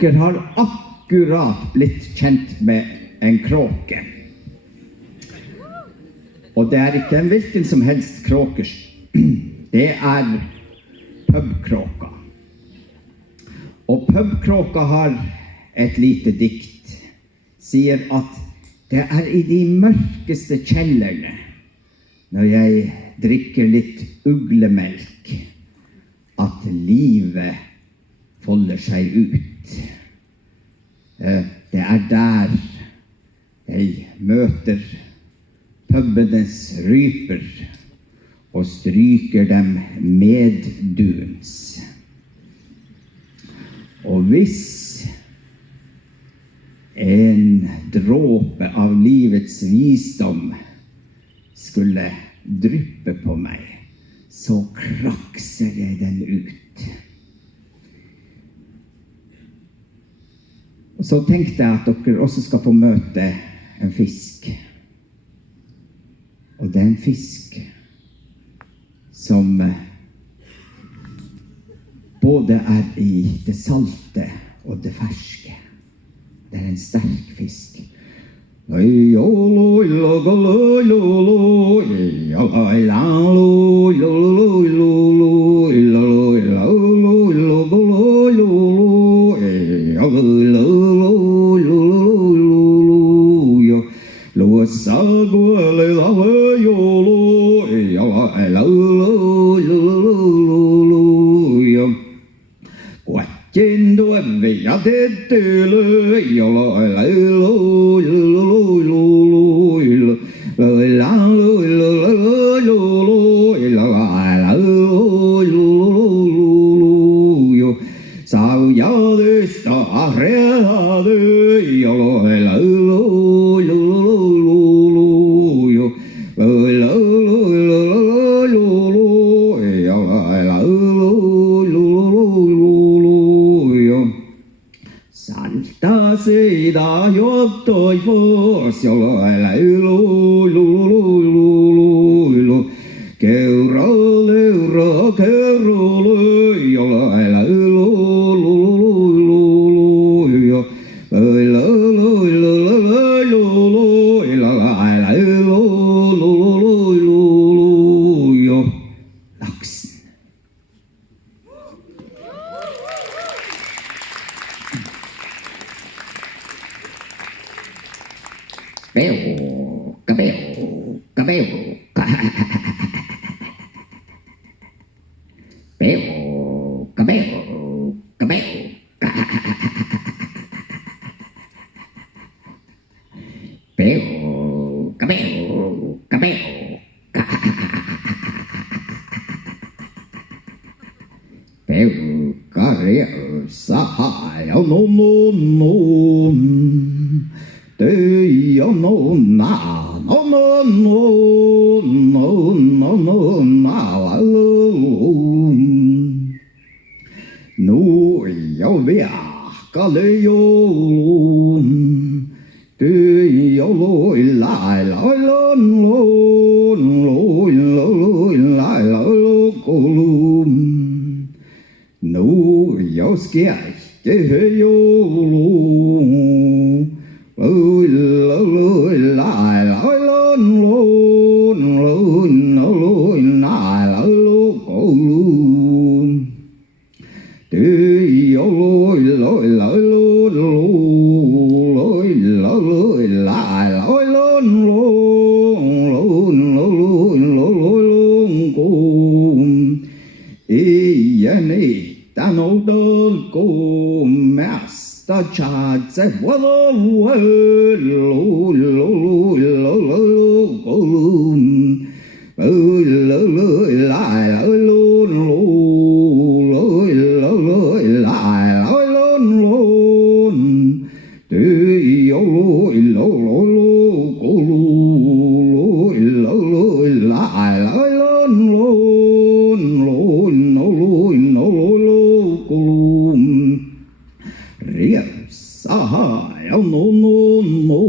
Dere har akkurat blitt kjent med en kråke. Og det er ikke en hvilken som helst kråke. Det er pubkråka. Og pubkråka har et lite dikt. Sier at det er i de mørkeste kjellerne, når jeg drikker litt uglemelk, at livet folder seg ut. Det er der jeg møter pubenes ryper og stryker dem medduens. Og hvis en dråpe av livets visdom skulle dryppe på meg, så krakser jeg den ut. Og så tenkte jeg at dere også skal få møte en fisk. Og det er en fisk som både er i det salte og det ferske. Det er en sterk fisk. Beo, cabeo, cabeo, beo, cabeo, cabeo, beo, cabeo, cabeo, beo, careo, sahai, no, no, no. Yo no na no no no no no no na no yo vea cale yo yo lo la la lo lo lo lo la la lo ko no yo skia yo ôi lôi lại lôi lôn lôn lôn lôi lại lôi lô cổ luôn đi lôi lôi lôi lôn lôi lôi lại lôi lôn lôn lôn lôi lôn cổ ý giờ này ta nấu đơn cô mẹ ta cha sẽ vô lo lo lo lo lo cô luôn ơi lo lo lại lo lo lo lo lo lại lo lo lo tự yêu lo lo lo cô luôn lo lo lại lo lo lo lo lo lo cô luôn Sahai, no no no,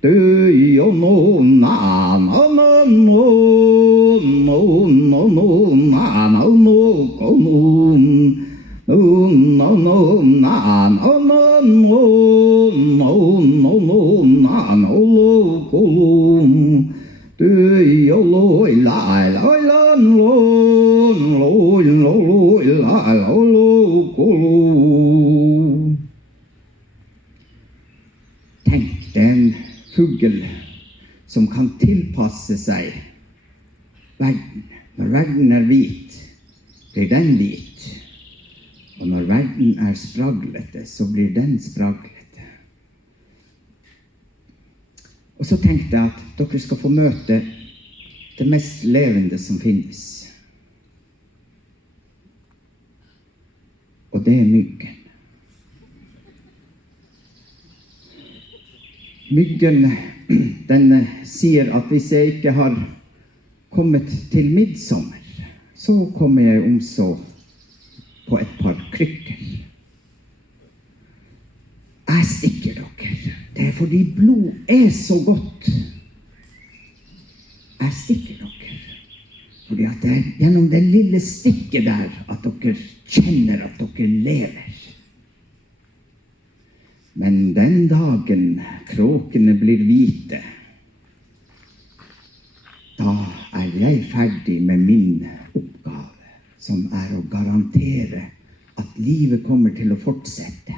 do you know na no no no no no no na no no go no no no na no no no no no no na no no go do you know lại lại lên luôn lối lối lại lối go Tenk, det er en fugl som kan tilpasse seg verden. Når verden er hvit, blir den hvit. Og når verden er spraglete, så blir den spraglete. Og så tenkte jeg at dere skal få møte det mest levende som finnes. Og det er myggen. Myggen, den sier at hvis jeg ikke har kommet til midsommer, så kommer jeg om så på et par krykker. Jeg stikker dere. Det er fordi blod er så godt. Jeg stikker dere. Fordi at det er gjennom det lille stikket der at dere kjenner at dere lever. Men den dagen kråkene blir hvite, da er jeg ferdig med min oppgave, som er å garantere at livet kommer til å fortsette.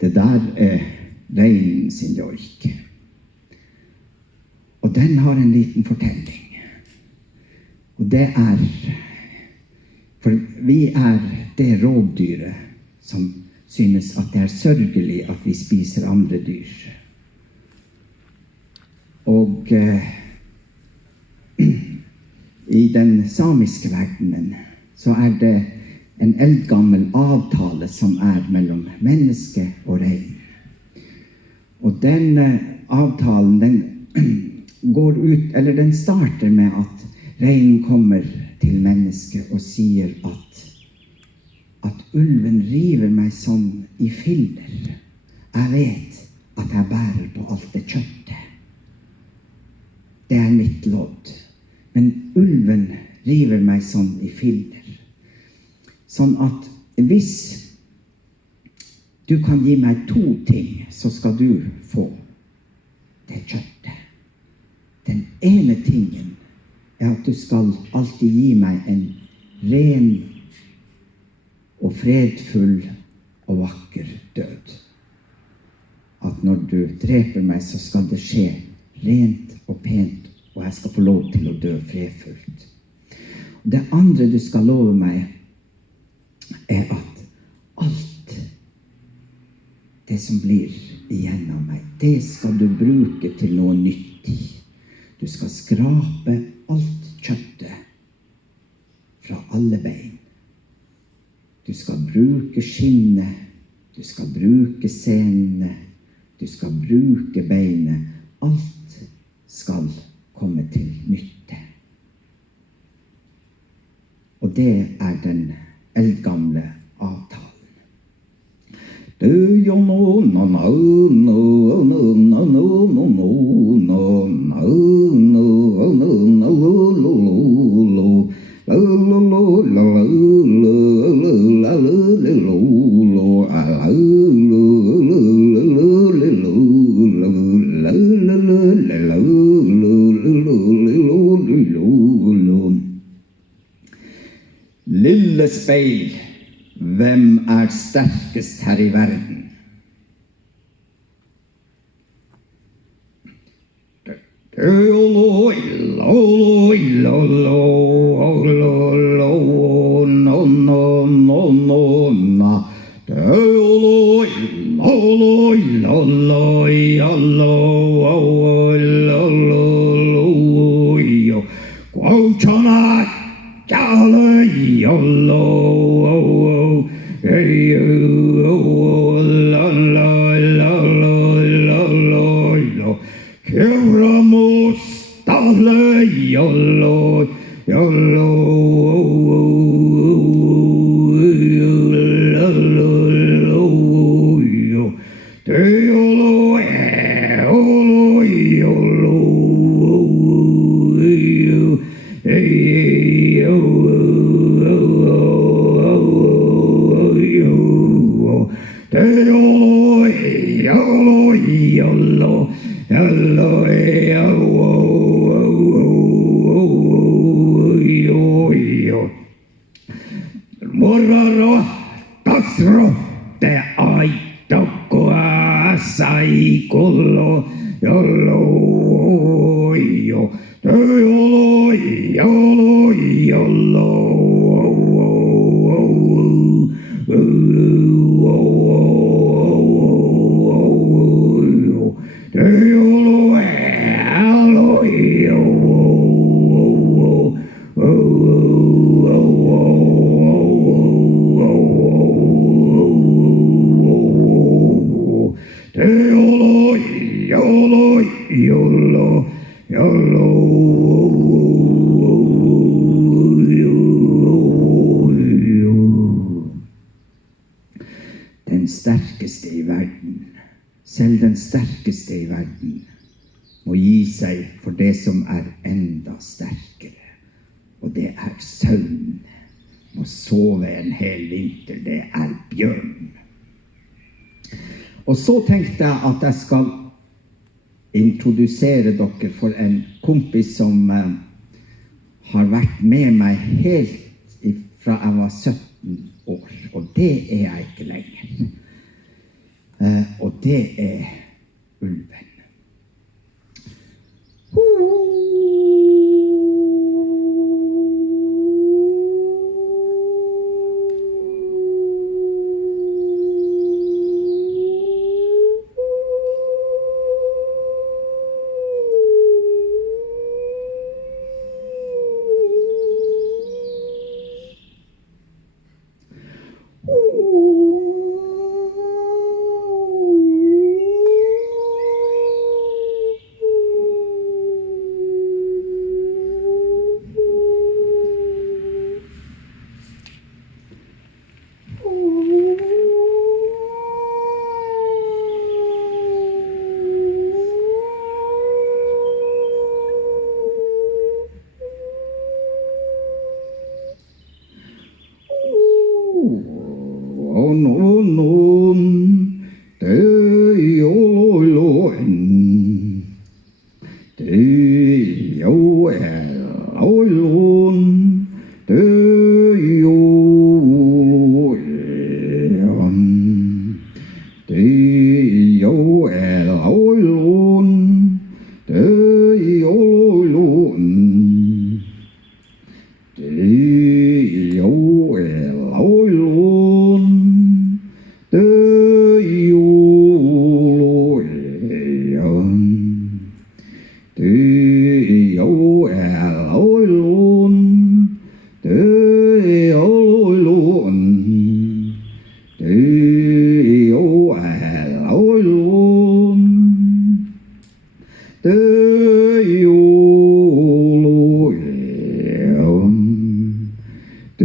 Det der reinen sin joik. Og den har en liten fortelling. Og det for vi det rovdyret som synes at det sørgelig at vi spiser andre dyr. Og i den samiske verdenen så det en eldgammel avtale som mellom menneske og rein. Og den avtalen, den går ut, eller den starter med at reinen kommer til mennesket og sier at ulven river meg sånn i filler. Jeg vet at jeg bærer på alt det kjøttet. Det mitt lodd. Men ulven river meg sånn i filler. Sånn at hvis du kan gi meg 2 ting, så skal du få det kjøttet. Den ene tingen at du skal alltid gi meg en ren og fredfull og vakker død. At når du dreper meg, så skal det skje rent og pent, og jeg skal få lov til å dø fredfullt. Det andre du skal love meg, at alt det som blir igjen av meg, det skal du bruke til noe nyttig. Du skal skrape alt kjøttet fra alle bein. Du skal bruke skinnet, du skal bruke senene, du skal bruke beinet. Alt skal komme til nytte. Og det den eldgamle avtalen. Lille speil, hvem sterkest her i verden? Den sterkeste i verden, selv den sterkeste i verden, må gi seg for det som enda sterkere, og det søvn. Må sove en hel vinter, det bjørn. Og så tenkte jeg at jeg skal introdusere dere for en kompis som har vært med meg helt fra jeg var 17 år, og det jeg ikke lenger. Og det ulven.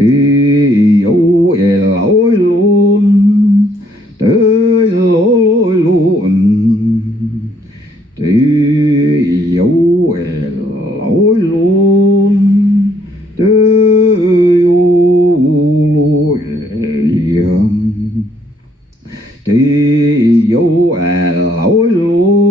Tùy dấu lỗi luôn, tùy lỗi luôn, tùy dấu lỗi luôn, tùy lỗi tùy dấu lỗi luôn,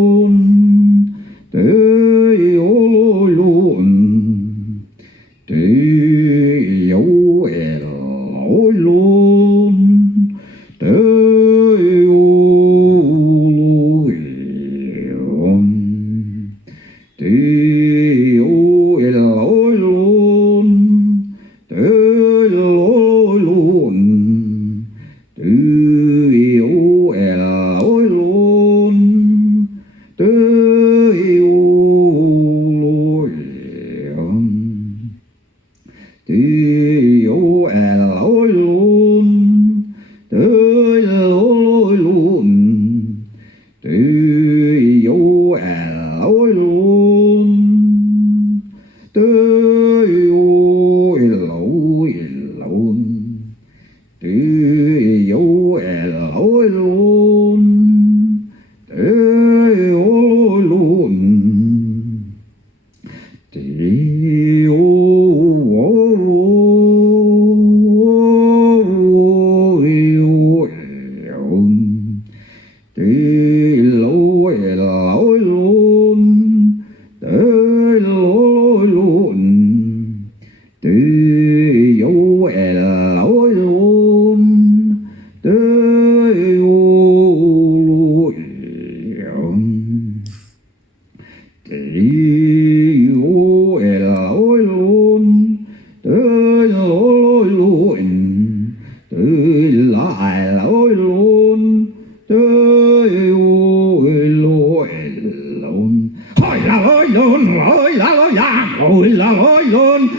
tùy lỗi luôn,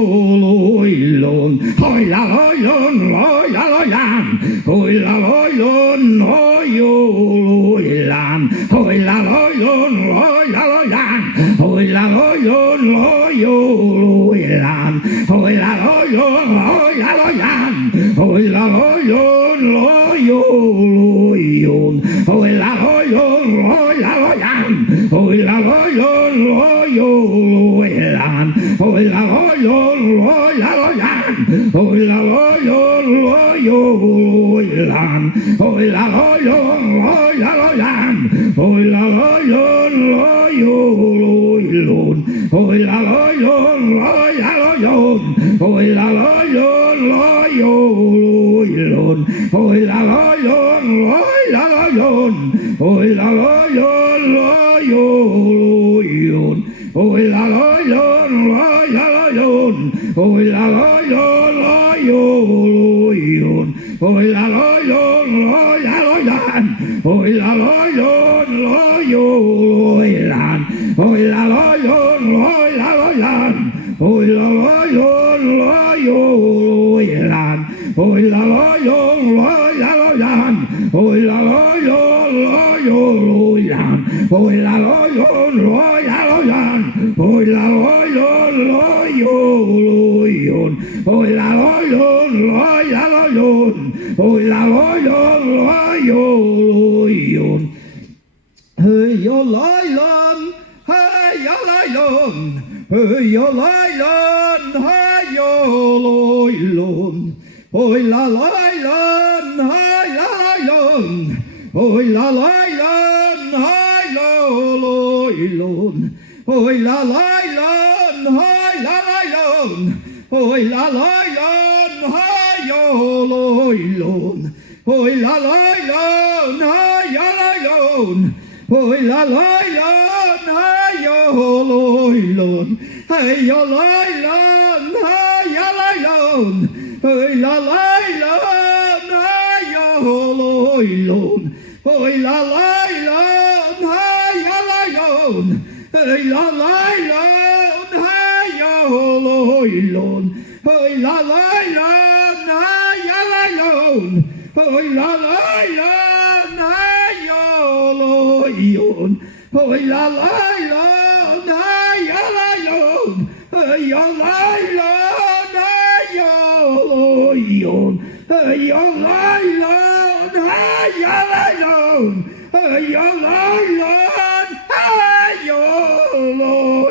tùy dấu lỗi luôn, tùy lỗi luôn, tùy lỗi luôn, tùy lỗi luôn, tùy lỗi luôn, tùy lỗi luôn, tùy lỗi luôn, tùy lỗi luôn, tùy lỗi luôn, tùy lỗi luôn, tùy lỗi luôn, tùy lỗi luôn, your lion, your lion, your lion, your lion, your lion,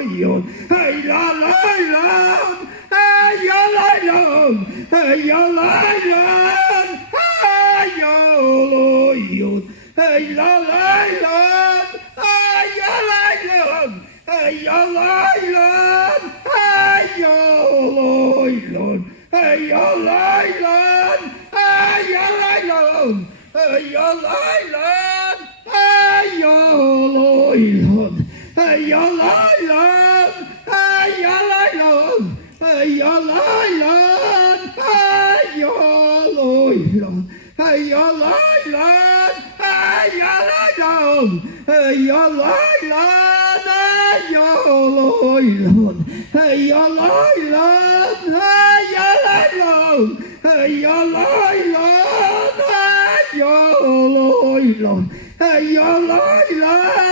your lion, your lion, your